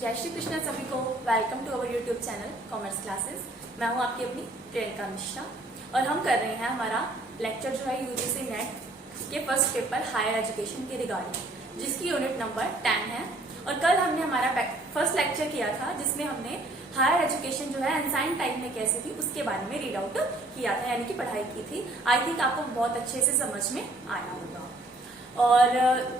जय श्री कृष्ण सभी को। Welcome to our YouTube channel commerce classes. मैं हूं आपकी अपनी प्रियंका मिश्रा और हम कर रहे हैं हमारा लेक्चर जो है यूजीसी नेट के फर्स्ट पेपर हायर एजुकेशन के रिगार्डिंग, जिसकी यूनिट नंबर 10 है। और कल हमने हमारा फर्स्ट लेक्चर किया था जिसमें हमने हायर एजुकेशन जो है अनसाइन टाइप में कैसे थी उसके बारे में रीड आउट किया था, यानी कि पढ़ाई की थी। आई थिंक आपको बहुत अच्छे से समझ में आया होगा। और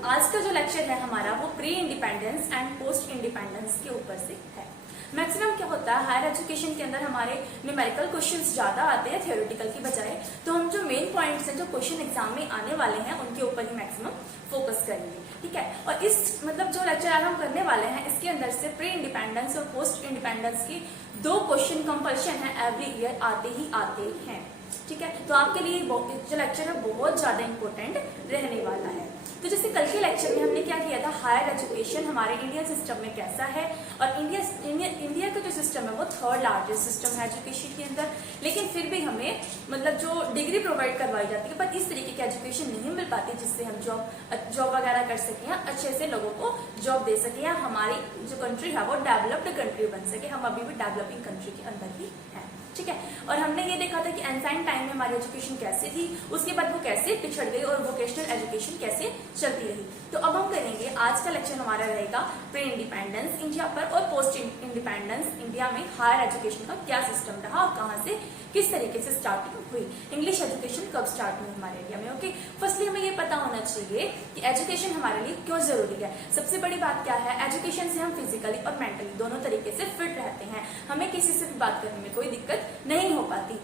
आज का जो लेक्चर है हमारा वो pre independence and post independence के ऊपर से है। मैक्सिमम क्या होता है हायर एजुकेशन के अंदर हमारे न्यूमेरिकल क्वेश्चंस ज्यादा आते हैं थियोरेटिकल की बजाय, तो हम जो मेन पॉइंट्स हैं जो क्वेश्चन एग्जाम में आने वाले हैं उनके ऊपर ही मैक्सिमम फोकस करेंगे, ठीक है। और इस जो लेक्चर आज हम करने वाले हैं इसके अंदर से प्री इंडिपेंडेंस और पोस्ट इंडिपेंडेंस की 2 क्वेश्चन कंपल्शन है, एवरी ईयर आते ही आते हैं, ठीक है। तो आपके लिए जो लेक्चर है बहुत ज्यादा इंपॉर्टेंट रहने वाला है। तो जैसे कल के लेक्चर में हमने क्या किया था, हायर एजुकेशन हमारे इंडियन सिस्टम में कैसा है, और इंडिया का जो सिस्टम है वो 3rd लार्जेस्ट सिस्टम है एजुकेशन के अंदर। लेकिन फिर भी हमें जो डिग्री प्रोवाइड करवाई जाती है, पर इस तरीके की एजुकेशन नहीं मिल पाती जिससे हम जॉब वगैरह कर सके, अच्छे से लोगों को जॉब दे सके, या हमारी जो कंट्री है वो डेवलप्ड कंट्री बन सके। हम अभी भी डेवलपिंग कंट्री के अंदर ही है, ठीक है। और हमने ये देखा था कि एनसाइन टाइम में हमारी एजुकेशन कैसे थी, उसके बाद वो कैसे पिछड़ गई और वोकेशनल एजुकेशन कैसे चलती रही। तो अब हम करेंगे, आज का लेक्चर हमारा रहेगा प्री इंडिपेंडेंस इंडिया पर और पोस्ट इंडिपेंडेंस इंडिया में हायर एजुकेशन का क्या सिस्टम रहा और कहां से किस तरीके से स्टार्टिंग हुई, इंग्लिश एजुकेशन कब स्टार्ट हुई हमारे इंडिया में। ओके, फर्स्टली हमें ये पता होना चाहिए कि एजुकेशन हमारे लिए क्यों जरूरी है। सबसे बड़ी बात क्या है, एजुकेशन से हम फिजिकली और मेंटली दोनों तरीके से फिट रहते हैं, हमें किसी से भी बात करने में कोई दिक्कत नहीं हो पाती।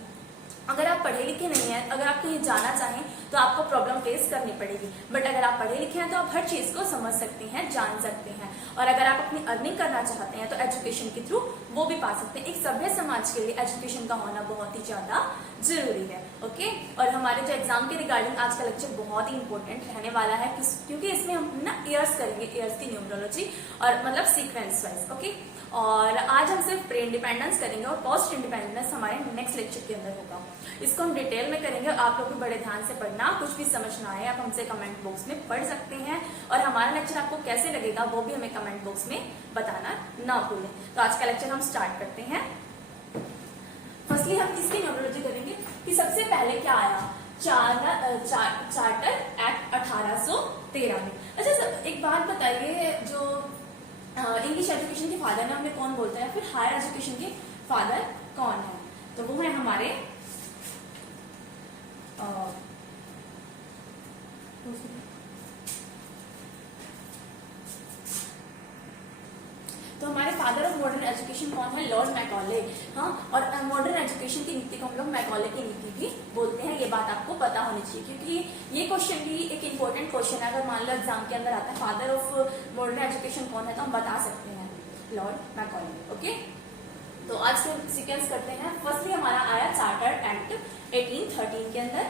अगर आप पढ़े लिखे नहीं हैं, अगर आप कहीं जाना चाहें तो आपको प्रॉब्लम फेस करनी पड़ेगी, बट अगर आप पढ़े लिखे हैं तो आप हर चीज को समझ सकते हैं, जान सकते हैं। और अगर आप अपनी अर्निंग करना चाहते हैं तो एजुकेशन के थ्रू वो भी पा सकते हैं। एक सभ्य समाज के लिए एजुकेशन का होना बहुत ही ज्यादा जरूरी है, ओके। और हमारे जो एग्जाम के रिगार्डिंग आज का लेक्चर बहुत ही इंपॉर्टेंट रहने वाला है, क्योंकि इसमें हम ना ईयर्स करेंगे, ईयर्स की न्यूमरोलॉजी और सीक्वेंस वाइज, ओके। और आज हम सिर्फ प्री इंडिपेंडेंस करेंगे और पोस्ट इंडिपेंडेंस हमारे नेक्स्ट लेक्चर के अंदर होगा। इसको हम डिटेल में करेंगे। आप लोग भी बड़े ध्यान से पढ़ना, कुछ भी समझ ना आए आप हमसे कमेंट बॉक्स में पढ़ सकते हैं, और हमारा लेक्चर आपको कैसे लगेगा वो भी हमें कमेंट बॉक्स में बताना ना भूलें। तो आज का लेक्चर हम स्टार्ट करते हैं। फर्स्टली हम इसकी न्यूमरोलॉजी करेंगे कि सबसे पहले क्या आया, चार्टर एक्ट 1813 में। अच्छा सर एक बात बताइए, जो इंग्लिश एजुकेशन के फादर ने हमें कौन बोलता है, फिर हायर एजुकेशन के फादर कौन है? तो वो है हमारे फादर ऑफ मॉडर्न एजुकेशन कौन है? Lord Macaulay. हाँ, और मॉडर्न एजुकेशन की नीति को हम लोग मैकॉले की नीति भी बोलते हैं। ये बात आपको पता होनी चाहिए, क्योंकि ये क्वेश्चन भी एक इंपॉर्टेंट क्वेश्चन है। अगर मान लो एग्जाम के अंदर आता है फादर ऑफ मॉडर्न एजुकेशन कौन है, तो हम बता सकते हैं लॉर्ड मैकॉले, ओके। तो आज के सीक्वेंस करते हैं। फर्स्टली हमारा आया चार्टर एक्ट 1813 के अंदर,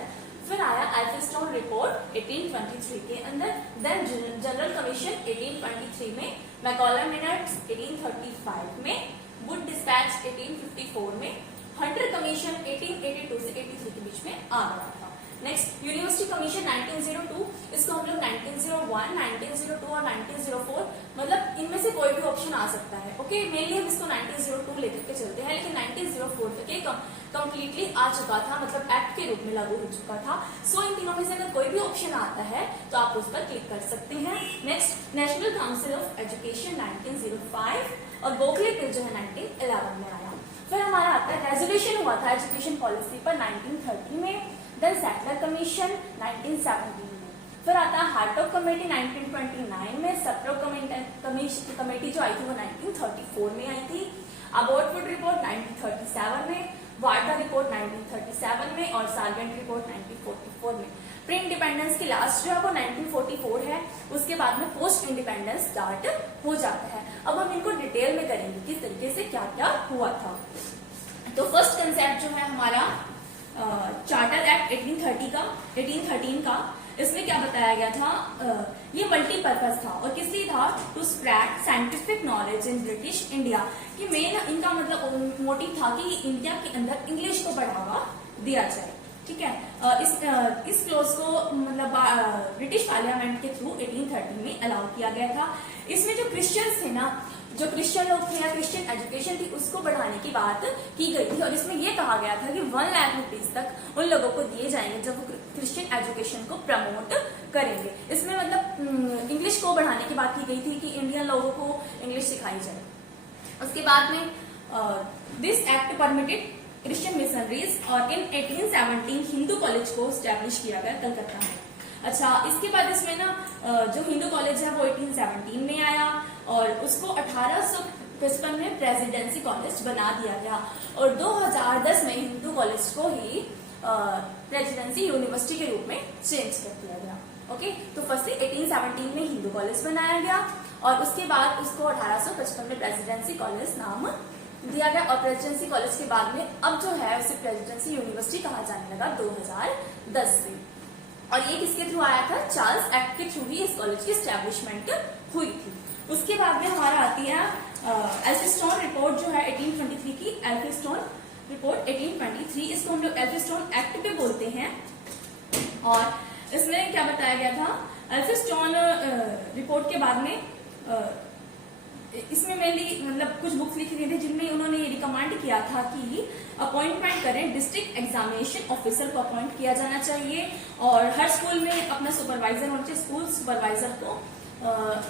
फिर आया एल्फिंस्टोन रिपोर्ट 1823 के अंदर, देन जनरल कमीशन 1823 में, मैकॉले मिनट्स 1835 में, वुड डिस्पैच 1854 में, हंटर कमीशन 1882 से 83 के बीच में आ गया था। नेक्स्ट यूनिवर्सिटी कमीशन 1902, इसको हम लोग 1901, 1902 और 1904 मतलब इनमें से कोई भी ऑप्शन आ सकता है, ओके। मेनली हम इसको 1902 लेकर के चलते हैं, लेकिन 1904 तक ये कंप्लीटली आ चुका था, मतलब एक्ट के रूप में लागू हो चुका था। सो इन तीनों में से अगर कोई भी ऑप्शन आता है तो आप उस पर क्लिक कर सकते हैं। Next national council of education 1905, और गोखले बिल जो है 1911 में आया। फिर हमारा आता है रेजोल्यूशन हुआ था एजुकेशन पॉलिसी पर 1930 में, देन सेटलर कमीशन 1917 में, फिर आता है हार्टॉग कमेटी 1929 में, सप्रो कमेटी जो आई थी वो 1934 में आई थी, अबॉटवुड रिपोर्ट 1937 में, वार्डा रिपोर्ट 1937 में, और सार्जेंट रिपोर्ट 1944 में। प्री इंडिपेंडेंस की लास्ट जो है वो 1944 है, उसके बाद में पोस्ट इंडिपेंडेंस स्टार्ट हो जाता है। अब हम इनको डिटेल में करेंगे किस तरीके से क्या क्या हुआ था। तो फर्स्ट कंसेप्ट जो है हमारा चार्टर एक्ट 1813 का, इसमें क्या बताया गया था, ये मल्टीपर्पज था और किसलिए था, to spread scientific knowledge in British India. कि मेन इनका मतलब मोटिव था कि इंडिया के अंदर इंग्लिश को बढ़ावा दिया जाए, ठीक है। इस क्लोज को मतलब ब्रिटिश पार्लियामेंट के थ्रू 1813 में अलाउ किया गया था। इसमें जो क्रिश्चियंस थे ना, जो क्रिश्चियन लोग थे या क्रिश्चियन एजुकेशन थी उसको बढ़ाने की बात की गई थी। और इसमें यह कहा गया था कि 1 लाख रुपीज तक उन लोगों को दिए जाएंगे जब वो क्रिश्चियन एजुकेशन को प्रमोट करेंगे। इसमें मतलब इंग्लिश को बढ़ाने की बात की गई थी कि इंडियन लोगों को इंग्लिश सिखाई जाए। उसके बाद में this act permitted Christian missionaries और इन 1817 हिंदू कॉलेज को स्टैब्लिश किया गया कलकत्ता में। अच्छा, इसके बाद इसमें ना जो हिंदू कॉलेज है वो 1817 में आया और उसको 1855 में प्रेसिडेंसी कॉलेज बना दिया गया और 2010 में हिंदू कॉलेज को ही प्रेसिडेंसी यूनिवर्सिटी के रूप में चेंज कर दिया गया। ओके, तो फर्स्ट 1817 में हिंदू कॉलेज बनाया गया और उसके बाद उसको 1855 में प्रेसिडेंसी कॉलेज नाम दिया गया और प्रेसिडेंसी कॉलेज के बाद में अब जो है उसे प्रेसिडेंसी यूनिवर्सिटी कहा जाने लगा 2010 से। और ये किसके थ्रू आया था? चार्ल्स एक्ट के थ्रू ही इस कॉलेज की एस्टेब्लिशमेंट हुई थी। उसके बाद में हमारा आती है एल्फिस्टोन रिपोर्ट जो है 1823 की, एल्फिस्टोन रिपोर्ट 1823, इसको हम लोग एल्फिस्टोन एक्ट पे बोलते हैं। और इसमें क्या बताया गया था? एल्फिस्टोन रिपोर्ट के बाद में इसमें मेनली मतलब कुछ बुक्स लिखी गई थी जिनमें उन्होंने ये रिकमेंड किया था कि अपॉइंटमेंट करें, डिस्ट्रिक्ट एग्जामिनेशन ऑफिसर को अपॉइंट किया जाना चाहिए और हर स्कूल में अपना सुपरवाइजर होना चाहिए, स्कूल सुपरवाइजर को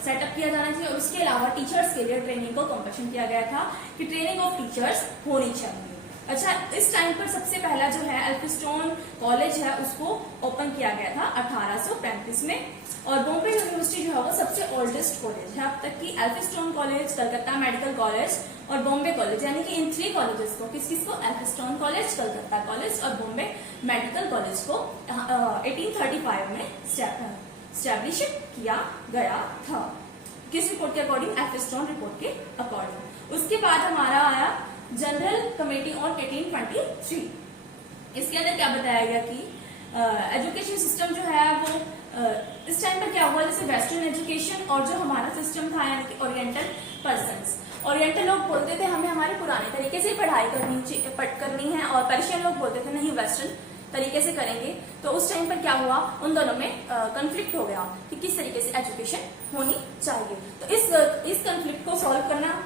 सेटअप किया जाना चाहिए। और उसके अलावा टीचर्स के लिए ट्रेनिंग को कंपल्शन किया गया था कि ट्रेनिंग ऑफ टीचर्स होनी चाहिए। अच्छा, इस टाइम पर सबसे पहला जो है एल्फिस्टोन कॉलेज है उसको ओपन किया गया था 1835 में और बॉम्बे यूनिवर्सिटी जो है वो सबसे ओल्डेस्ट कॉलेज है अब तक की। Elphinstone college, Calcutta medical college और बॉम्बे कॉलेज, यानी कि इन 3 कॉलेजेस को किसको एल्फिस्टोन कॉलेज, कलकत्ता कॉलेज और बॉम्बे मेडिकल कॉलेज को 1835 में स्टैब्लिश किया गया था। किस रिपोर्ट के अकॉर्डिंग? एल्फिस्टोन रिपोर्ट के अकॉर्डिंग। उसके बाद हमारा आया जनरल कमेटी ऑन 1823। इसके अंदर क्या बताया गया कि एजुकेशन सिस्टम जो है वो इस टाइम पर क्या हुआ, जैसे वेस्टर्न एजुकेशन और जो हमारा सिस्टम था यानी कि ओरिएंटल पर्सन्स, ओरिएंटल लोग बोलते थे हमें हमारे पुराने तरीके से पढ़ाई करनी है और पर्शियन लोग बोलते थे नहीं वेस्टर्न तरीके से करेंगे। तो उस टाइम पर क्या हुआ, उन दोनों में कंफ्लिक्ट हो गया कि किस तरीके से एजुकेशन होनी चाहिए। तो इस कंफ्लिक्ट को सॉल्व करना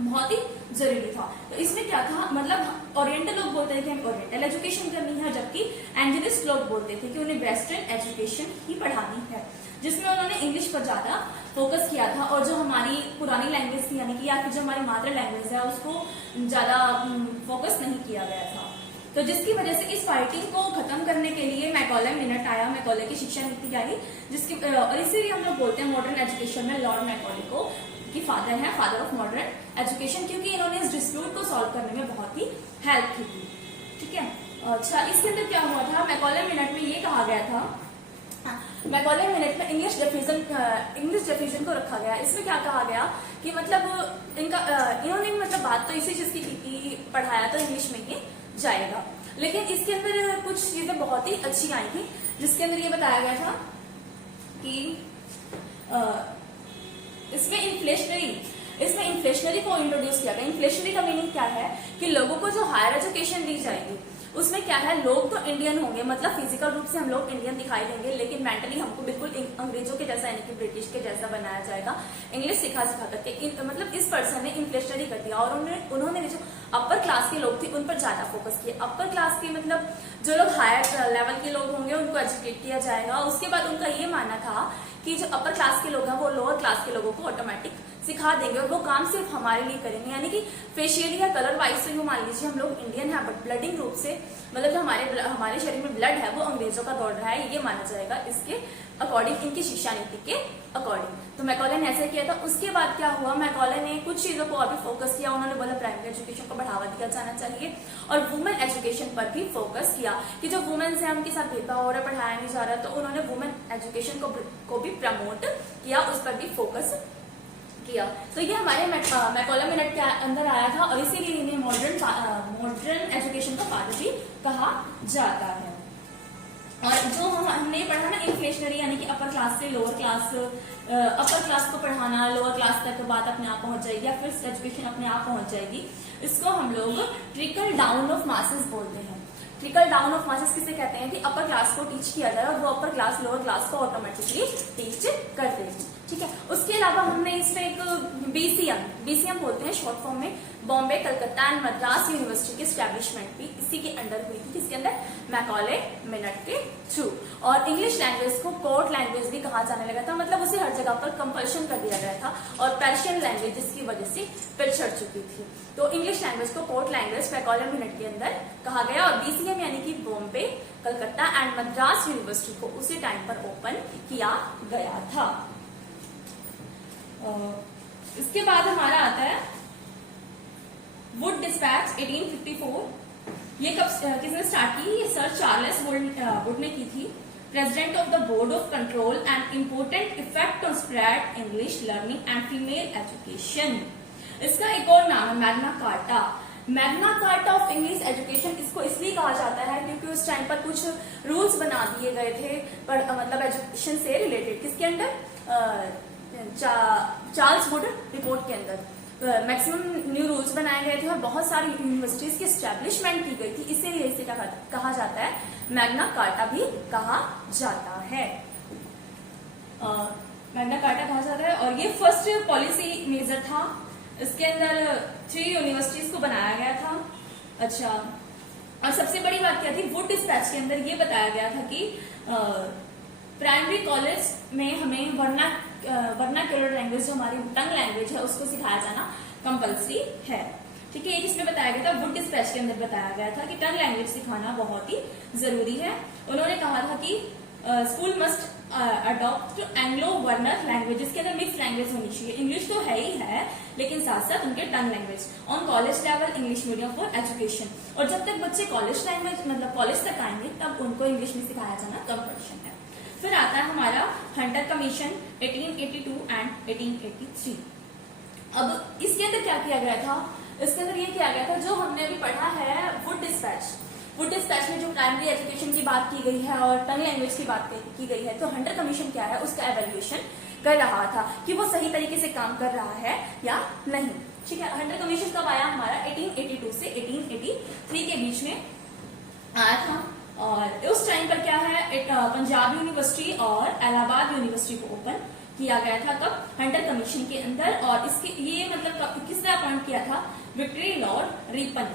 बहुत ही जरूरी था। तो इसमें क्या था, मतलब ओरिएंटल लोग बोलते थे कि हमें ओरिएंटल एजुकेशन करनी है, जबकि एंजेलिस्ट लोग बोलते थे कि उन्हें वेस्टर्न एजुकेशन ही पढ़ानी है, जिसमें उन्होंने इंग्लिश पर ज्यादा फोकस किया था और जो हमारी पुरानी लैंग्वेज थी यानी कि या फिर जो हमारी मादर लैंग्वेज है उसको ज्यादा फोकस नहीं किया गया था। तो जिसकी वजह से इस फाइटिंग को खत्म करने के लिए मैकॉले मिनट आया, मैकॉले की शिक्षा नीति आई, जिसकी और इसीलिए हम लोग बोलते हैं मॉडर्न एजुकेशन में लॉर्ड मैकॉले को की फादर है, फादर ऑफ मॉडर्न एजुकेशन, क्योंकि इन्होंने इस डिस्प्यूट को सॉल्व करने में बहुत ही हेल्प की थी। ठीक है। अच्छा, इसके अंदर क्या हुआ था, मैकॉले मिनट में ये कहा गया था, मैकॉले मिनट में इंग्लिश डेफिनेशन को रखा गया। इसमें क्या कहा गया कि मतलब इन्होंने मतलब बात तो इसी चीज की थी, पढ़ाया तो इंग्लिश में ही जाएगा, लेकिन इसके अंदर कुछ चीजें बहुत ही अच्छी आई थी, जिसके अंदर ये बताया गया था कि इसमें इन्फ्लेशनरी को इंट्रोड्यूस किया गया। इन्फ्लेशनरी का मीनिंग क्या है कि लोगों को जो हायर एजुकेशन दी जाएगी उसमें क्या है, लोग तो इंडियन होंगे, मतलब फिजिकल रूप से हम लोग इंडियन दिखाई देंगे, लेकिन मेंटली हमको बिल्कुल अंग्रेजों के जैसा यानी कि ब्रिटिश के जैसा बनाया जाएगा, इंग्लिश सिखा करके। मतलब इस पर्सन ने इन्फ्लेशनरी कर दिया और उन्होंने जो अपर क्लास के लोग थे उन पर ज्यादा फोकस किया। अपर क्लास के मतलब जो लोग हायर लेवल के लोग होंगे उनको एजुकेट किया जाएगा। उसके बाद उनका ये मानना था कि जो अपर क्लास के लोग हैं वो लोअर क्लास के लोगों को ऑटोमेटिक सिखा देंगे और वो काम सिर्फ हमारे लिए करेंगे, यानी कि फेशियल या कलर वाइज से मान लीजिए हम लोग इंडियन है बट ब्लडिंग रूप से मतलब जो हमारे शरीर में ब्लड है वो अंग्रेजों का दौड़ रहा है, ये माना जाएगा इसके अकॉर्डिंग, इनकी शिक्षा नीति के अकॉर्डिंग। तो मैकॉले ने ऐसा किया था। उसके बाद क्या हुआ, मैकॉले ने कुछ चीजों को और भी फोकस किया। उन्होंने बोला प्राइमरी एजुकेशन को बढ़ावा दिया जाना चाहिए और वुमेन एजुकेशन पर भी फोकस किया कि जो वुमेन्स है उनके साथ भेदभाव हो रहा है, पढ़ाया नहीं जा रहा, तो उन्होंने वुमेन एजुकेशन को भी प्रमोट किया, उस पर भी फोकस किया। तो ये हमारे मैकॉले मिनट के अंदर आया था और इसीलिए इन्हें मॉडर्न एजुकेशन का फादर भी कहा जाता है। और जो हमने पढ़ा ना इन्फ्लेशनरी यानी कि अपर क्लास से लोअर क्लास, अपर क्लास को पढ़ाना, लोअर क्लास तक बात अपने आप पहुंच जाएगी या फिर एजुकेशन अपने आप पहुंच जाएगी, इसको हम लोग ट्रिकल डाउन ऑफ मासेस बोलते हैं। ट्रिकल डाउन ऑफ मासेस किसे कहते हैं कि अपर क्लास को टीच किया जाए और वो अपर क्लास लोअर क्लास को ऑटोमेटिकली टीच कर देगी। ठीक है। उसके अलावा हमने इसमें एक बीसीएम बोलते हैं शॉर्ट फॉर्म में, बॉम्बे कलकत्ता एंड मद्रास यूनिवर्सिटी की स्टैब्लिशमेंट भी इसी के अंडर हुई थी। किसके अंदर? मैकॉले मिनट के थ्रू। और इंग्लिश लैंग्वेज को कोर्ट लैंग्वेज भी कहा जाने लगा था, मतलब उसे हर जगह पर कंपल्शन कर दिया गया था और पर्शियन लैंग्वेज जिसकी वजह से पिछड़ चुकी थी। तो इंग्लिश लैंग्वेज को कोर्ट लैंग्वेज मैकॉले मिनट के अंदर कहा गया और बीसीएम यानी कि बॉम्बे कलकत्ता एंड मद्रास यूनिवर्सिटी को उसी टाइम पर ओपन किया गया था। इसके बाद हमारा आता है वुड डिस्पैच 1854। ये कब किसने स्टार्ट की? ये सर चार्ल्स वुड ने की थी। President of the board of control and important effect on spread English learning and female education. इसका एक और नाम है Magna carta. Magna carta of English education इसको इसलिए कहा जाता है क्योंकि उस टाइम पर कुछ रूल्स बना दिए गए थे पर मतलब एजुकेशन से रिलेटेड। किसके अंडर? चार्ल्स वुड रिपोर्ट के अंदर मैक्सिमम न्यू रूल्स बनाए गए थे और बहुत सारी यूनिवर्सिटीज की एस्टेब्लिशमेंट की गई थी। इसीलिए इसे क्या कहा जाता है? मैग्ना कार्टा भी कहा जाता है। मैग्ना कार्टा कहा जाता है और ये फर्स्ट पॉलिसी मेजर था। इसके अंदर 3 यूनिवर्सिटीज को बनाया गया था। अच्छा, और सबसे बड़ी बात क्या थी? वुड डिस्पैच के अंदर ये बताया गया था कि प्राइमरी कॉलेज में हमें वर्नाक्युलर लैंग्वेज जो हमारी टंग लैंग्वेज है उसको सिखाया जाना कंपल्सरी है। ठीक है, इसमें बताया गया था, वुड डिस्पैच के अंदर बताया गया था कि टंग लैंग्वेज सिखाना बहुत ही जरूरी है। उन्होंने कहा था कि school must adopt Anglo Werner language, जिसके अंदर मिक्स लैंग्वेज होनी चाहिए। इंग्लिश तो है ही है लेकिन साथ साथ उनके tongue language on college level English medium for education. और जब तक बच्चे कॉलेज लैंग्वेज मतलब कॉलेज तक आएंगे तब उनको इंग्लिश में सिखाया जाना कंपल्शन है। फिर आता है हमारा हंटर कमीशन 1882 एंड 1883। अब इसके अंदर क्या किया गया था? इसके अंदर ये किया गया था जो हमने अभी पढ़ा है वुड डिस्पैच। वुड डिस्पैच में जो प्राइमरी एजुकेशन की बात की गई है और टंग लैंग्वेज की बात की गई है, तो हंटर कमीशन क्या है उसका एवेल्युएशन कर रहा था कि वो सही तरीके से काम कर रहा है या नहीं। ठीक है, हंटर कमीशन कब आया? हमारा 1882 से 1883 के बीच में आया था। और उस टाइम पर क्या है, एक पंजाब यूनिवर्सिटी और इलाहाबाद यूनिवर्सिटी को ओपन किया गया था। कब? हंटर कमीशन के अंदर। और इसके ये मतलब किसने अपॉइंट किया था? Victory Lord Ripon.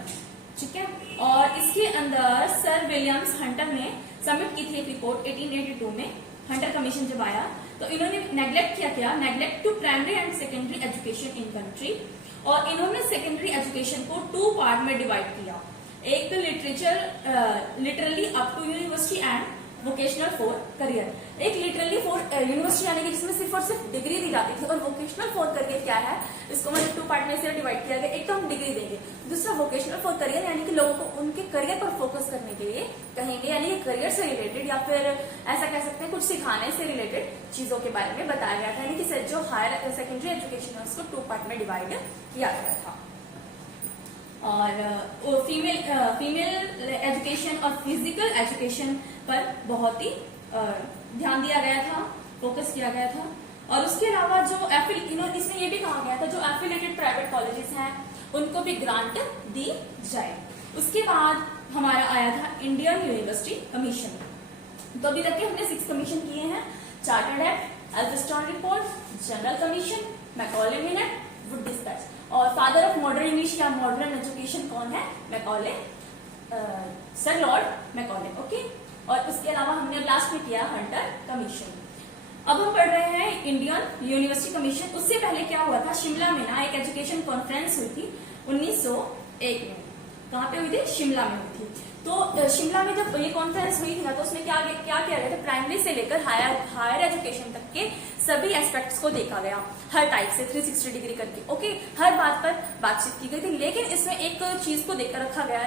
ठीक है, और इसके अंदर सर विलियम्स हंटर ने सबमिट की थी एक रिपोर्ट 1882 में। हंटर कमीशन जब आया तो इन्होंने नेग्लेक्ट किया क्या? Neglect to primary and secondary education in country. और इन्होंने सेकेंडरी एजुकेशन को 2 पार्ट में डिवाइड किया। एक literature literally up to university and vocational for career. एक लिटरली फॉर यूनिवर्सिटी यानी कि जिसमें सिर्फ और सिर्फ डिग्री दी जाती थी, और वोकेशनल फॉर करियर क्या है, इसको मतलब 2 पार्ट में से डिवाइड किया गया। एक तो हम डिग्री देंगे, दूसरा वोकेशनल फॉर करियर यानी कि लोगों को उनके करियर पर फोकस करने के लिए कहेंगे, यानी कि करियर से रिलेटेड या फिर ऐसा कह सकते हैं कुछ सिखाने से रिलेटेड चीजों के बारे में बताया गया था। यानी कि जो हायर सेकेंडरी एजुकेशन है उसको 2 पार्ट में डिवाइड किया गया था। और फीमेल एजुकेशन और फिजिकल एजुकेशन पर बहुत ही ध्यान दिया गया था, फोकस किया गया था। और उसके अलावा जो इसमें ये भी कहा गया था जो एफिलिएटेड प्राइवेट कॉलेजेस हैं उनको भी ग्रांट दी जाए। उसके बाद हमारा आया था इंडियन यूनिवर्सिटी कमीशन। तो अभी तक के हमने 6 कमीशन किए हैं: chartered act, Elphinstone report, general commission, Macaulay minute, Wood dispatch. और फादर ऑफ मॉडर्न इंग्लिश या मॉडर्न एजुकेशन कौन है? Macaulay, sir Lord Macaulay. Okay, और उसके अलावा हमने लास्ट में किया हंटर कमीशन। अब हम पढ़ रहे हैं इंडियन यूनिवर्सिटी कमीशन। उससे पहले क्या हुआ था, शिमला में ना एक एजुकेशन कॉन्फ्रेंस हुई थी 1901 में। कहाँ पे हुई थी? शिमला में हुई थी। तो शिमला में जब ये कॉन्फ्रेंस हुई थी ना, तो उसमें क्या किया गया था, प्राइमरी से लेकर हायर एजुकेशन तक के सभी एस्पेक्ट्स को देखा गया, हर टाइप से 360 डिग्री करके। ओके, हर बात पर बातचीत की गई थी। लेकिन इसमें एक चीज को देखकर रखा गया,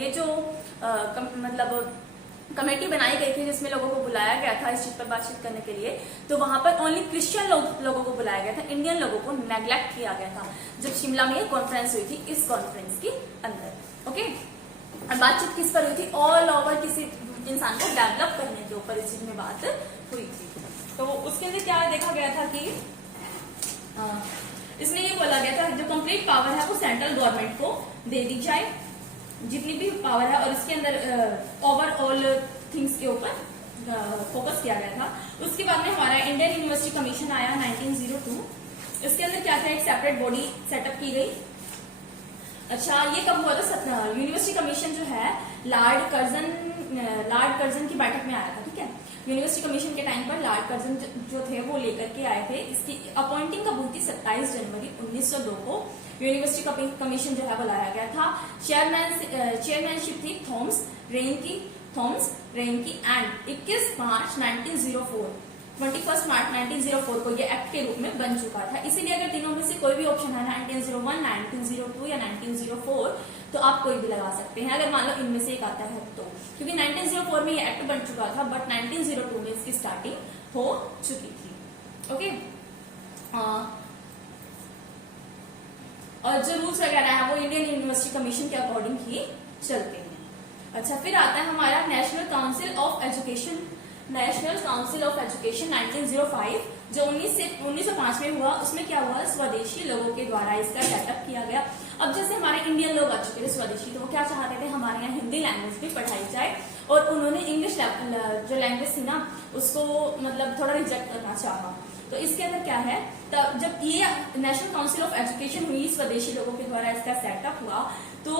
ये जो मतलब कमेटी बनाई गई थी जिसमें लोगों को बुलाया गया था इस चीज पर बातचीत करने के लिए, तो वहां पर ओनली क्रिश्चियन लोगों को बुलाया गया था, इंडियन लोगों को नेग्लेक्ट किया गया था जब शिमला में ये कॉन्फ्रेंस हुई थी। इस कॉन्फ्रेंस के अंदर ओके, और बातचीत किस पर हुई थी? ऑल ओवर किसी इंसान को डेवलप करने के ऊपर इस चीज में बात हुई थी। तो उसके अंदर क्या देखा गया था कि इसमें ये बोला गया था जो कंप्लीट पावर है वो सेंट्रल गवर्नमेंट को दे दी जाए, जितनी भी पावर है, और इसके अंदर ओवरऑल थिंग्स के ऊपर फोकस किया गया था। उसके बाद में हमारा इंडियन यूनिवर्सिटी कमीशन आया 1902। इसके अंदर क्या था, एक सेपरेट बॉडी सेटअप की गई। अच्छा, ये कब हुआ था? यूनिवर्सिटी कमीशन जो है लॉर्ड कर्जन की बैठक में आया था। ठीक है, यूनिवर्सिटी कमीशन के टाइम पर लॉर्ड कर्जन जो थे वो लेकर के आए थे। इसकी अपॉइंटिंग कब हुई थी? 27 जनवरी 1902 को यूनिवर्सिटी कमीशन जो है बुलाया गया था। चेयरमैनशिप थी थॉमस रेनकी एंड 21 मार्च 1904 को ये एक्ट के रूप में बन चुका था। इसीलिए अगर तीनों में से कोई भी ऑप्शन है 1901, 1902 या 1904 तो आप कोई भी लगा सकते हैं, अगर मान लो इनमें से एक आता है तो, क्योंकि 1904 में ये एक्ट बन चुका था बट 1902 में इसकी स्टार्टिंग हो चुकी थी। ओके, और जो रूल्स वगैरह है वो इंडियन यूनिवर्सिटी कमीशन के अकॉर्डिंग ही चलते हैं। अच्छा, फिर आता है हमारा नेशनल काउंसिल ऑफ एजुकेशन 1905 जो 1905 में हुआ। उसमें क्या हुआ, स्वदेशी लोगों के द्वारा इसका सेटअप किया गया। अब जैसे हमारे इंडियन लोग आ चुके थे स्वदेशी, तो वो क्या चाहते थे, हमारे यहाँ हिंदी लैंग्वेज भी पढ़ाई जाए, और उन्होंने इंग्लिश जो लैंग्वेज थी ना उसको मतलब थोड़ा रिजेक्ट करना चाहा। तो इसके अंदर क्या है, तब जब ये नेशनल काउंसिल ऑफ एजुकेशन हुई, स्वदेशी लोगों के द्वारा इसका सेटअप हुआ, तो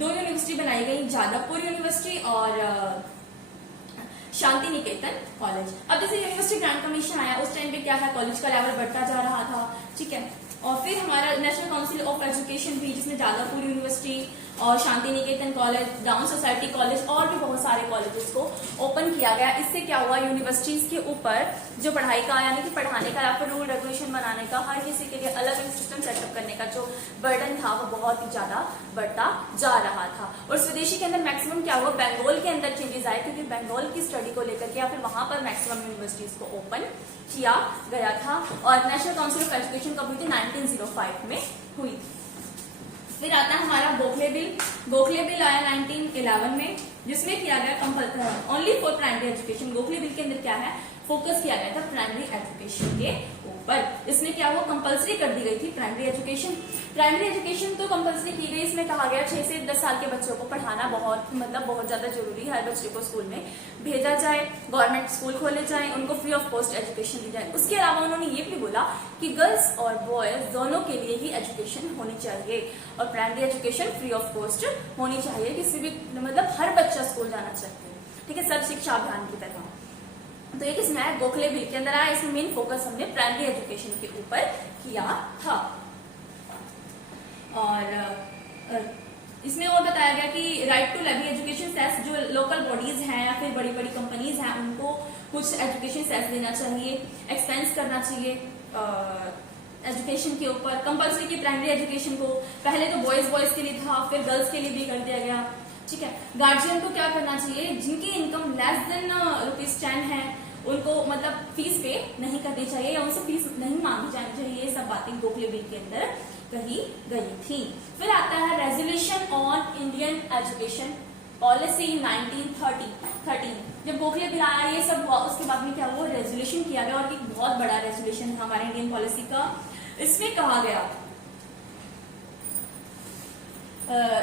2 यूनिवर्सिटी बनाई गई, जादवपुर यूनिवर्सिटी और शांति निकेतन कॉलेज। अब जैसे यूनिवर्सिटी ग्रांट कमीशन आया उस टाइम पे क्या है, कॉलेज का लेवल बढ़ता जा रहा था। ठीक है, और फिर हमारा नेशनल काउंसिल ऑफ एजुकेशन भी, जिसमें जादवपुर यूनिवर्सिटी और Shanti Niketan college, down society college और भी बहुत सारे कॉलेजेस को ओपन किया गया। इससे क्या हुआ, यूनिवर्सिटीज के ऊपर जो पढ़ाई का यानी कि पढ़ाने का या फिर रूल रेगुलेशन बनाने का, हर किसी के लिए अलग अलग सिस्टम सेटअप करने का जो बर्डन था वो बहुत ही ज्यादा बढ़ता जा रहा था। और स्वदेशी के अंदर मैक्सिमम क्या हुआ, बंगाल के अंदर चेंजेस आए, क्योंकि बंगाल की स्टडी को लेकर के या फिर वहां पर मैक्सिमम यूनिवर्सिटीज को ओपन किया गया था। और नेशनल काउंसिल ऑफ एजुकेशन कब हुई थी, 1905 में हुई थी। फिर आता है हमारा गोखले बिल आया 1911 में, जिसमें किया गया only for primary education. Gokhale bill के अंदर क्या है, फोकस किया गया था प्राइमरी एजुकेशन के ऊपर। इसमें क्या हुआ, कंपलसरी कर दी गई थी प्राइमरी एजुकेशन तो कंपलसरी की गई। इसमें कहा गया 6 से 10 साल के बच्चों को पढ़ाना बहुत ज्यादा जरूरी है, हर बच्चे को स्कूल में भेजा जाए, गवर्नमेंट स्कूल खोले जाए, उनको फ्री ऑफ कॉस्ट एजुकेशन दी जाए। उसके अलावा उन्होंने ये भी बोला कि गर्ल्स और बॉयज दोनों के लिए ही एजुकेशन होनी चाहिए, और primary education free of cost होनी चाहिए, किसी भी हर बच्चा स्कूल जाना चाहिए। ठीक है, सर्व शिक्षा अभियान की तरह। तो ये किसमें गोखले बिल के अंदर आया, इसमें मेन फोकस हमने प्राइमरी एजुकेशन के ऊपर किया था। और इसमें और बताया गया कि right to levy education cess, जो लोकल बॉडीज हैं या फिर बड़ी बड़ी कंपनीज हैं उनको कुछ एजुकेशन सेस देना चाहिए, एक्सपेंस करना चाहिए एजुकेशन के ऊपर। कंपल्सरी की प्राइमरी एजुकेशन को पहले तो बॉयज के लिए था, फिर गर्ल्स के लिए भी कर दिया गया। ठीक है, गार्जियन को क्या करना चाहिए, जिनकी इनकम लेस देन ₹10 है उनको फीस पे नहीं करनी चाहिए या उनसे फीस नहीं मांगी जानी चाहिए। ये सब बातें गोखले बिल के अंदर कही गई थी। फिर आता है resolution on Indian education policy 1913। जब गोखले बिल आया ये सब हुआ, उसके बाद में क्या हुआ, रेजोल्यूशन किया गया, और एक बहुत बड़ा रेजोल्यूशन था हमारे इंडियन पॉलिसी का। इसमें कहा गया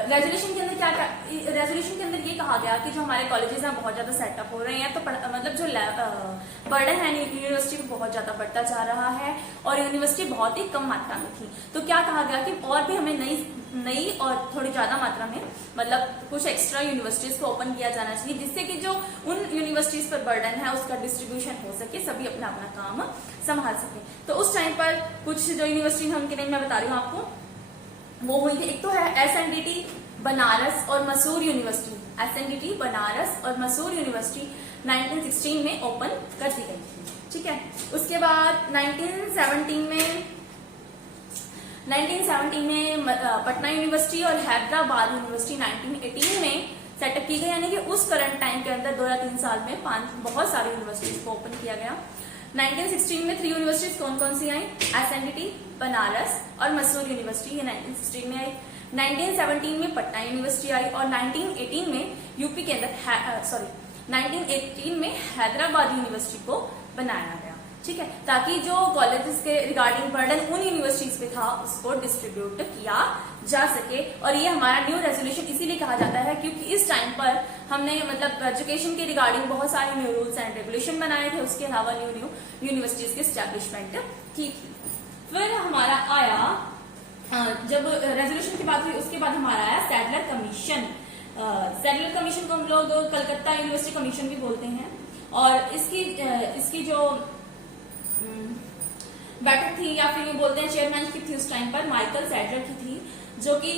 रेजोल्यूशन के अंदर ये कहा गया कि जो हमारे कॉलेजेस हैं बहुत ज्यादा सेटअप हो रहे हैं, तो जो बर्डन है यूनिवर्सिटी में बहुत ज्यादा बढ़ता जा रहा है, और यूनिवर्सिटी बहुत ही कम मात्रा में थी। तो क्या कहा गया कि और भी हमें नई और थोड़ी ज्यादा मात्रा में कुछ एक्स्ट्रा यूनिवर्सिटीज को ओपन किया जाना चाहिए, जिससे कि जो उन यूनिवर्सिटीज पर बर्डन है उसका डिस्ट्रीब्यूशन हो सके, सभी अपना अपना काम संभाल सके। तो उस टाइम पर कुछ जो यूनिवर्सिटी है उनके नेम मैं बता रही हूँ आपको, वो हुई थी। एक तो है SNDT बनारस और मसूर यूनिवर्सिटी। SNDT बनारस और मसूर यूनिवर्सिटी 1916 में ओपन कर दी गई थी। ठीक है, उसके बाद 1917 में पटना यूनिवर्सिटी और हैदराबाद यूनिवर्सिटी 1918 में सेटअप की गई, यानी कि उस करंट टाइम के अंदर 2 या 3 साल में बहुत सारी यूनिवर्सिटीज को ओपन किया गया। 1916 में 3 यूनिवर्सिटीज कौन कौन सी आई, SNDT बनारस और मसूर यूनिवर्सिटी, ये 1916 में आई। 1917 में पटना यूनिवर्सिटी आई, और 1918 में यूपी के अंदर 1918 में हैदराबाद यूनिवर्सिटी को बनाया गया। ठीक है, ताकि जो कॉलेजेस के रिगार्डिंग बर्डन उन यूनिवर्सिटीज पे था उसको डिस्ट्रीब्यूट किया जा सके। और ये हमारा न्यू रेजोल्यूशन इसीलिए कहा जाता है क्योंकि इस टाइम पर हमने मतलब एजुकेशन के रिगार्डिंग बहुत सारे न्यू रूल्स एंड रेगुलेशन बनाए थे, उसके अलावा न्यू न्यू यूनिवर्सिटीज की स्टैब्लिशमेंट की थी। फिर हमारा आया जब रेजोल्यूशन की बात हुई उसके बाद हमारा आया सैडलर कमीशन। सैडलर कमीशन को हम लोग कलकत्ता यूनिवर्सिटी कमीशन भी बोलते हैं। और इसकी जो बैठक थी या फिर बोलते हैं चेयरमैन की थी उस टाइम पर माइकल सैडलर की थी, जो कि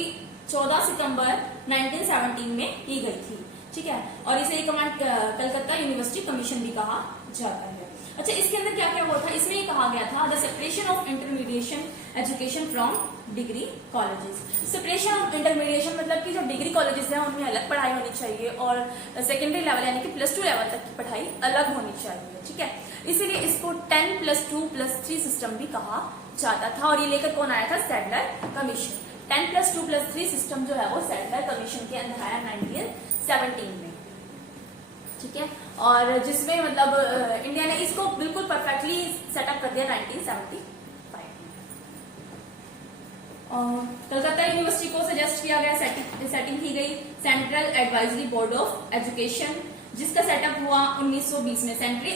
14 सितंबर 1917 में की गई थी। ठीक है, और इसे कलकत्ता यूनिवर्सिटी कमीशन भी कहा जाता है। अच्छा, इसके अंदर क्या क्या हुआ था, इसमें ये कहा गया था the separation of intermediation education from degree colleges. Separation of intermediation मतलब कि जो डिग्री कॉलेजेस हैं उनमें अलग पढ़ाई होनी चाहिए और सेकेंडरी लेवल यानी कि +2 लेवल तक की पढ़ाई अलग होनी चाहिए। ठीक है, इसीलिए इसको 10+2+3 सिस्टम भी कहा जाता था। और ये लेकर कौन आया था, सैडलर कमीशन। 10+2+3 सिस्टम जो है वो सैडलर कमीशन के अंदर आया 1917 में। ठीक है, और जिसमें मतलब इंडिया ने इसको बिल्कुल परफेक्टली सेटअप कर दिया 1975। कलकत्ता यूनिवर्सिटी को सजेस्ट किया गया, सेटिंग की गई central advisory board of education, जिसका सेटअप हुआ 1920 में। Central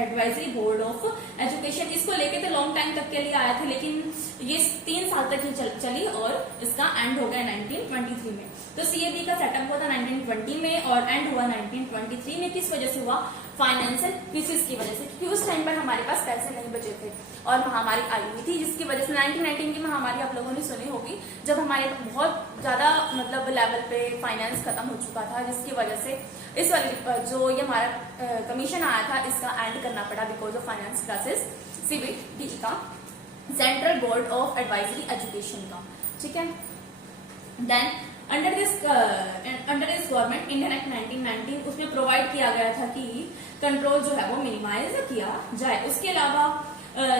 advisory board of education, इसको लेके तो लॉन्ग टाइम तक के लिए आया था, लेकिन ये 3 साल तक ही चली और इसका एंड हो गया 1923 में। तो सीएबी का सेटअप हुआ था 1920 में और एंड हुआ 1923 में। किस वजह से हुआ, फाइनेंशियल क्राइसिस की वजह से, क्योंकि उस टाइम पर हमारे पास पैसे नहीं बचे थे और महामारी आई हुई थी, जिसकी वजह से 1919 की महामारी आप लोगों ने सुनी होगी, जब हमारे बहुत ज्यादा मतलब लेवल पे फाइनेंस खत्म हो चुका था, जिसकी वजह से इस वाले जो ये हमारा कमीशन आया था इसका एंड करना पड़ा because of finance crisis. CBT का central board of advisory education का। ठीक है, then under this government Indian act 1919 उसमें प्रोवाइड किया गया था कि कंट्रोल जो है वो मिनिमाइज किया जाए। उसके अलावा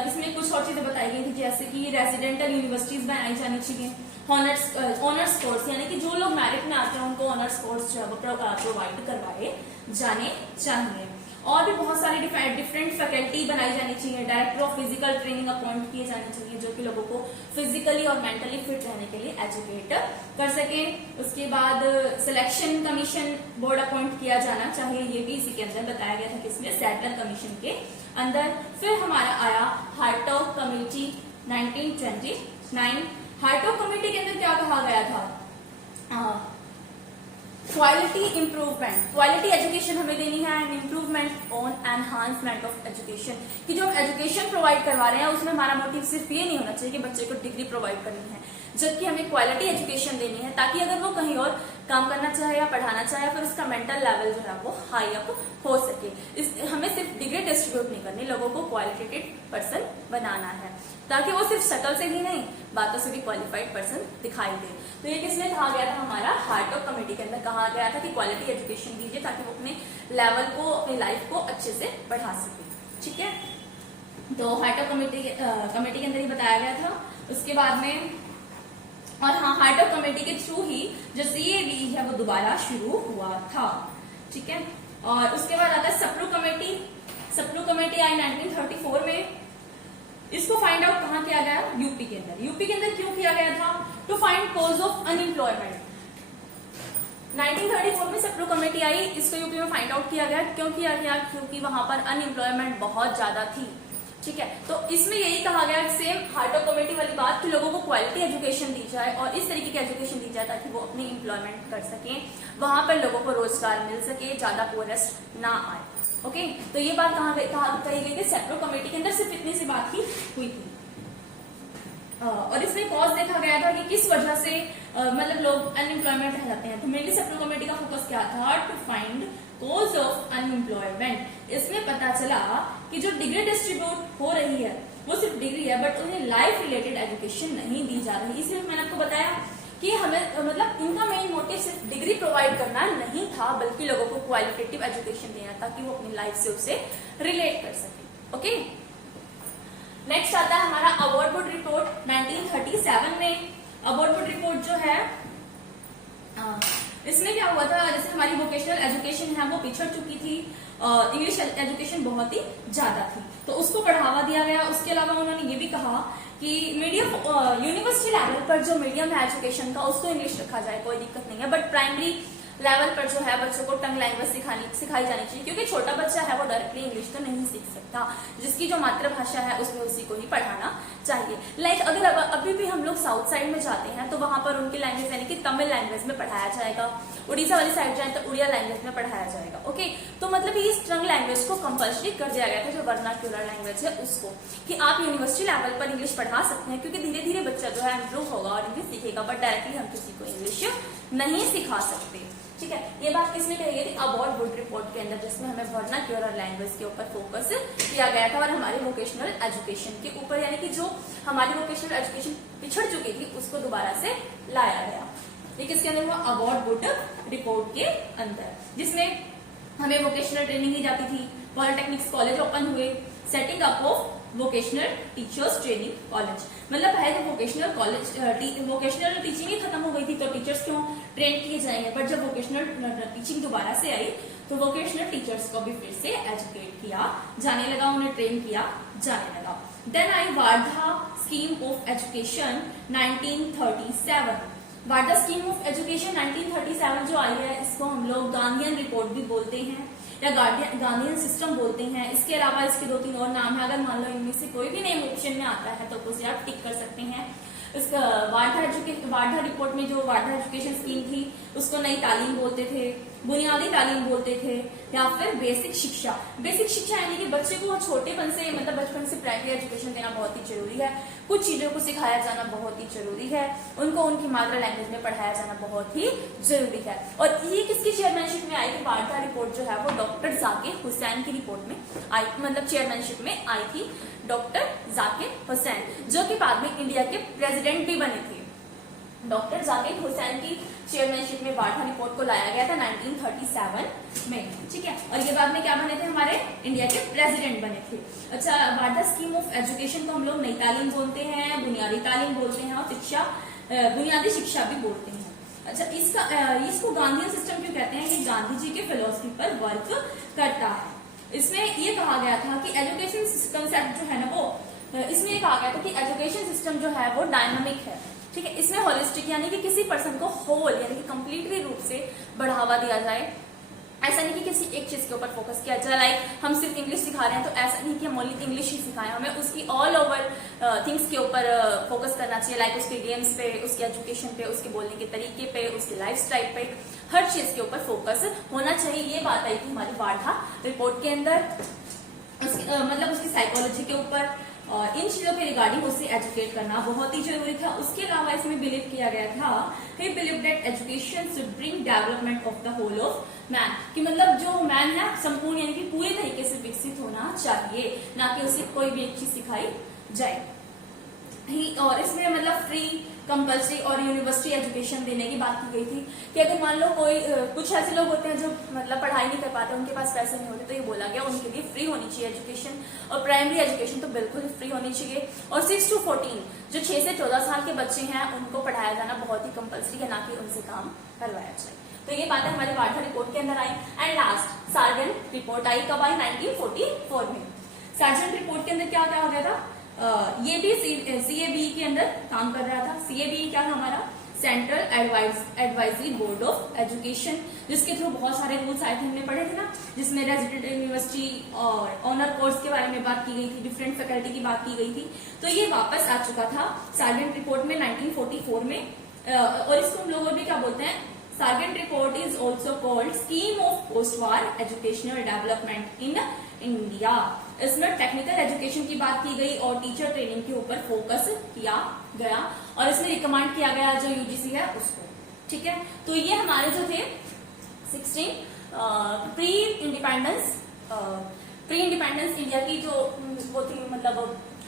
इसमें कुछ और चीजें बताई गई थी, जैसे कि रेजिडेंटल यूनिवर्सिटीज बनाई जानी चाहिए, ऑनर्स कोर्स यानी कि जो लोग मेरिट में आते हैं उनको ऑनर्स कोर्स जो है वो प्रोवाइड करवाए जाने चाहिए। और भी बहुत सारी डिफरेंट फैकल्टी बनाई जानी चाहिए। Director of physical training appoint किए जाने चाहिए, जो कि लोगों को फिजिकली और मेंटली फिट रहने के लिए एजुकेट कर सके। उसके बाद सिलेक्शन कमीशन बोर्ड अपॉइंट किया जाना चाहिए, ये भी इसी के अंदर बताया गया था, किसमें, सैडलर कमीशन के अंदर। फिर हमारा आया हार्टॉग कमेटी 1929। हार्टॉग कमेटी के अंदर क्या कहा गया था, क्वालिटी इंप्रूवमेंट, क्वालिटी एजुकेशन हमें देनी है and improvement on enhancement of education, कि जो हम एजुकेशन प्रोवाइड करवा रहे हैं उसमें हमारा मोटिव सिर्फ ये नहीं होना चाहिए कि बच्चे को डिग्री प्रोवाइड करनी है, जबकि हमें क्वालिटी एजुकेशन देनी है ताकि अगर वो कहीं और काम करना चाहे या पढ़ाना चाहे फिर उसका मेंटल लेवल जो है वो हाई अप हो सके। हमें सिर्फ डिग्री डिस्ट्रीब्यूट नहीं करनी, लोगों को क्वालिटेटिव पर्सन बनाना है ताकि वो सिर्फ शक्ल से ही नहीं बातों से भी क्वालिफाइड पर्सन दिखाई दे। तो ये किसमें कहा गया था, हमारा हार्टॉग कमेटी के अंदर कहा गया था कि क्वालिटी एजुकेशन दीजिए ताकि वो अपने लेवल को, अपनी लाइफ को अच्छे से बढ़ा सके। ठीक है, तो हार्टॉग कमेटी के अंदर ही बताया गया था। उसके बाद में और हाँ, हार्टॉग कमेटी के थ्रू ही जो सीएबी है वो दोबारा शुरू हुआ था। ठीक है, और उसके बाद आता है सप्रू कमेटी। सप्रू कमेटी आई 1934 में। इसको फाइंड आउट कहाँ किया गया, यूपी के अंदर। यूपी के अंदर क्यों किया गया था, to find cause of unemployment. 1934 में सप्रू कमेटी आई, इसको यूपी में फाइंड आउट किया गया। क्यों किया गया, क्योंकि वहां पर अनएम्प्लॉयमेंट बहुत ज्यादा थी। ठीक है, तो इसमें यही कहा गया सेम हार्टॉग कमेटी वाली बात कि लोगों को क्वालिटी एजुकेशन दी जाए और इस तरीके की एजुकेशन दी जाए ताकि वो अपनी एम्प्लॉयमेंट कर सकें, वहां पर लोगों को रोजगार मिल सके, ज्यादा पोरेस्ट ना आए। ओके, तो ये बात कही गई थी सेप्रू कमेटी के अंदर, सिर्फ इतनी सी बात ही हुई थी। और इसमें कॉज देखा गया था कि किस वजह से मतलब लोग अनएम्प्लॉयमेंट रह जाते हैं। तो मेनली सेप्रू कमेटी का फोकस क्या था, to find cause of unemployment. इसमें पता चला कि जो डिग्री डिस्ट्रीब्यूट हो रही है वो सिर्फ डिग्री है, बट उन्हें लाइफ रिलेटेड एजुकेशन नहीं दी जा रही। इसलिए मैंने आपको बताया कि हमें मतलब इनका मेन मोटिव सिर्फ डिग्री प्रोवाइड करना नहीं था, बल्कि लोगों को क्वालिटेटिव एजुकेशन देना ताकि वो अपनी लाइफ से उसे रिलेट कर सके। ओके, नेक्स्ट आता है हमारा अवॉर्डवुड रिपोर्ट 1937 में। अवॉर्डवुड रिपोर्ट जो है इसमें क्या हुआ था, जैसे हमारी वोकेशनल एजुकेशन है वो पिछड़ चुकी थी, इंग्लिश एजुकेशन बहुत ही ज्यादा थी, तो उसको बढ़ावा दिया गया। उसके अलावा उन्होंने ये भी कहा कि मीडियम यूनिवर्सिटी लेवल पर जो मीडियम है एजुकेशन का उसको इंग्लिश रखा जाए, कोई दिक्कत नहीं है, बट प्राइमरी लेवल पर जो है बच्चों को टंग लैंग्वेज सिखाई जानी चाहिए, क्योंकि छोटा बच्चा है वो डायरेक्टली इंग्लिश तो नहीं सीख सकता, जिसकी जो मातृभाषा है उसमें उसी को ही पढ़ाना चाहिए। लाइक अगर अभी भी हम लोग साउथ साइड में जाते हैं तो वहां पर उनकी लैंग्वेज यानी कि तमिल लैंग्वेज में पढ़ाया जाएगा, उड़ीसा वाली साइड जाए तो उड़िया लैंग्वेज में पढ़ाया जाएगा। ओके, तो मतलब इस टंग लैंग्वेज को कंपल्सरी कर दिया गया था, जो वर्नाक्यूलर लैंग्वेज है उसको, कि आप यूनिवर्सिटी लेवल पर इंग्लिश पढ़ा सकते हैं, क्योंकि धीरे धीरे बच्चा जो है इम्प्रूव होगा और इंग्लिश सीखेगा, बट डायरेक्टली हम किसी को इंग्लिश नहीं सिखा सकते। ठीक है, ये बात किसने कही गई थी, अबाउट वुड रिपोर्ट के अंदर, जिसमें हमें वर्नाक्यूलर लैंग्वेज के ऊपर फोकस किया गया था और हमारी वोकेशनल एजुकेशन के ऊपर, यानी कि जो हमारी वोकेशनल एजुकेशन पिछड़ चुकी थी उसको दोबारा से लाया गया। ये किसके अंदर हुआ, अबाउट वुड रिपोर्ट के अंदर, जिसमें हमें वोकेशनल ट्रेनिंग दी जाती थी, पॉलिटेक्निक्स कॉलेज ओपन हुए, setting up of vocational teachers training college, मतलब पहले वोकेशनल कॉलेज वोकेशनल टीचिंग ही खत्म हो गई थी तो टीचर्स क्यों ट्रेन किए जाएंगे, बट जब वोकेशनल टीचिंग दोबारा से आई तो वोकेशनल टीचर्स को भी फिर से एजुकेट किया जाने लगा, उन्हें ट्रेन किया जाने लगा। Then I Wardha scheme of education 1937। Wardha scheme of education 1937 जो आई है, इसको हम लोग गांधीयन रिपोर्ट भी बोलते हैं या गांधीयन सिस्टम बोलते हैं। इसके अलावा इसके 2-3 और नाम है, अगर मान लो इनमें से कोई भी नेम ऑप्शन में आता है तो उसे आप टिक कर सकते हैं। इसका वार्धा रिपोर्ट में जो वार्धा एजुकेशन स्कीम थी उसको नई तालीम बोलते थे, बुनियादी तालीम बोलते थे, या फिर बेसिक शिक्षा। बेसिक शिक्षा यानी कि बच्चे को छोटेपन से, मतलब बचपन से प्राइमरी एजुकेशन देना बहुत ही जरूरी है, कुछ चीजों को सिखाया जाना बहुत ही जरूरी है, उनको उनकी मातृ लैंग्वेज में पढ़ाया जाना बहुत ही जरूरी है। और ये किसकी चेयरमैनशिप में आई थी, वार्धा रिपोर्ट जो है वो डॉक्टर जाकिर हुसैन की रिपोर्ट में आई, मतलब चेयरमैनशिप में आई थी डॉक्टर जाकिर हुसैन, जो कि बाद में इंडिया के प्रेसिडेंट भी बने थे। डॉक्टर जाकिर हुसैन की चेयरमैनशिप में वार्धा रिपोर्ट को लाया गया था 1937 में। ठीक है, और ये बाद में क्या बने थे, हमारे इंडिया के प्रेसिडेंट बने थे। अच्छा, वार्धा स्कीम ऑफ एजुकेशन को हम लोग नई तालीम बोलते हैं, बुनियादी तालीम बोलते हैं और शिक्षा, बुनियादी शिक्षा भी बोलते हैं। अच्छा, इसको गांधीयन सिस्टम क्यों कहते हैं, कि गांधी जी के फिलोसफी पर वर्क करता है। इसमें ये कहा गया था कि एजुकेशन कंसेप्ट जो है ना वो, इसमें ये कहा गया था कि एजुकेशन सिस्टम जो है वो डायनामिक है। ठीक है, इसमें होलिस्टिक यानी कि किसी पर्सन को होल यानी कि कंप्लीटली रूप से बढ़ावा दिया जाए, ऐसा नहीं कि किसी एक चीज के ऊपर फोकस किया जाए। लाइक हम सिर्फ इंग्लिश सिखा रहे हैं तो ऐसा नहीं कि हम ओनली इंग्लिश ही सिखाएं, हमें उसकी ऑल ओवर थिंग्स के ऊपर फोकस करना चाहिए, लाइक उसके गेम्स पे, उसकी एजुकेशन पे, उसके बोलने के तरीके पे, उसके लाइफस्टाइल पे, हर चीज के ऊपर फोकस होना चाहिए। ये बात आई थी हमारी वार्धा रिपोर्ट के अंदर, मतलब उसकी साइकोलॉजी के ऊपर, और इन चीजों के रिगार्डिंग उसे एजुकेट करना बहुत ही जरूरी था। उसके अलावा इसमें बिलीव किया गया था, he believed that education should bring development of the whole of man, कि मतलब जो मैन है संपूर्ण यानी कि पूरे तरीके से विकसित होना चाहिए, ना कि उसे कोई भी एक चीज सिखाई जाए। और इसमें मतलब फ्री, कंपल्सरी और यूनिवर्सिटी एजुकेशन देने की बात की गई थी, कि अगर मान लो कोई कुछ ऐसे लोग होते हैं जो मतलब पढ़ाई नहीं कर पाते, उनके पास पैसे नहीं होते, तो ये बोला गया उनके लिए फ्री होनी चाहिए एजुकेशन, और प्राइमरी एजुकेशन तो बिल्कुल फ्री होनी चाहिए। और 6 to 14 जो 6 से 14 साल के बच्चे हैं उनको पढ़ाया जाना बहुत ही कंपल्सरी है, ना कि उनसे काम करवाया जाए। तो ये बातें हमारी वार्धा रिपोर्ट के अंदर आई। एंड लास्ट सार्जेंट रिपोर्ट आई, कब आई, 1944 में। सार्जेंट रिपोर्ट के अंदर क्या क्या हो गया था, ये भी CABE के अंदर काम कर रहा था। CABE क्या था हमारा, central advisory board of education, जिसके थ्रू बहुत सारे रूल्स आए थे, हमने पढ़े थे ना, जिसमें रेजिडेंट यूनिवर्सिटी और ऑनर कोर्स के बारे में बात की गई थी, डिफरेंट फैकल्टी की बात की गई थी। तो ये वापस आ चुका था सार्जेंट रिपोर्ट में 1944 में, और इसको हम लोग भी क्या बोलते हैं, sergeant report is also called scheme of post war educational development in India. इसमें टेक्निकल एजुकेशन की बात की गई और टीचर ट्रेनिंग के ऊपर फोकस किया गया, और इसमें रिकमेंड किया गया जो UGC है उसको। ठीक है, तो ये हमारे जो थे 16 प्री इंडिपेंडेंस इंडिया की जो वो थी, मतलब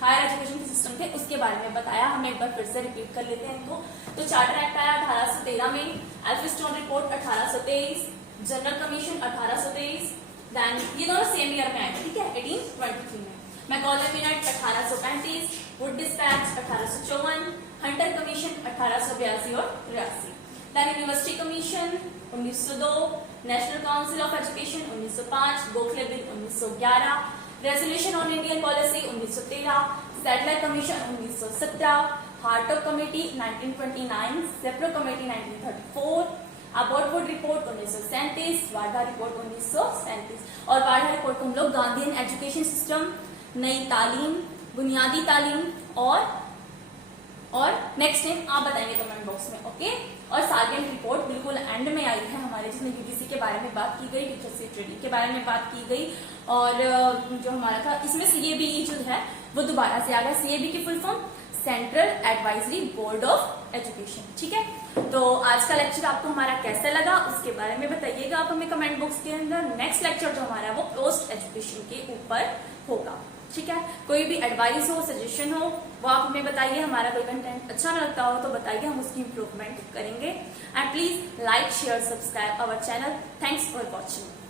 हायर एजुकेशन के सिस्टम थे, उसके बारे में बताया। हम एक बार फिर से रिपीट कर लेते हैं इनको। तो चार्टर एक्ट आया 1813 में, Elphinstone report 1823, general commission 1823, then ये दोनों सेम ईयर में आए, ठीक है, 1823 में। Macaulay minute 1835, Wood dispatch 1854, Hunter commission 1882 और 83। Then university commission 1902, national council of education 1905, Gokhale bill 1911, resolution on Indian policy 1913, satellite commission 1917, Hartog committee 1929, Sapru committee 1934, Abbott Wood report 1937, Wardha report 1937। और वाडा report को हम लोग गांधीयन एजुकेशन सिस्टम, नई तालीम, बुनियादी तालीम और नेक्स्ट टाइम आप बताएंगे कमेंट बॉक्स में, ओके। और सार्जेंट रिपोर्ट बिल्कुल एंड में आई है हमारे, जिसमें यूजीसी के बारे में बात की गई, टीचर ट्रेनिंग के बारे में बात की गई, और जो हमारा था इसमें सीएबी जो है वो दोबारा से आ गया। सीएबी की full form central advisory board of education, ठीक है। तो आज का लेक्चर आपको हमारा कैसा लगा उसके बारे में बताइएगा आप हमें कमेंट बॉक्स के अंदर। नेक्स्ट लेक्चर जो हमारा है वो पोस्ट एजुकेशन के ऊपर होगा, ठीक है। कोई भी एडवाइस हो, सजेशन हो, वो आप हमें बताइए। हमारा कोई कंटेंट अच्छा न लगता हो तो बताइए, हम उसकी इंप्रूवमेंट करेंगे। And please like, share, subscribe our channel. Thanks for watching.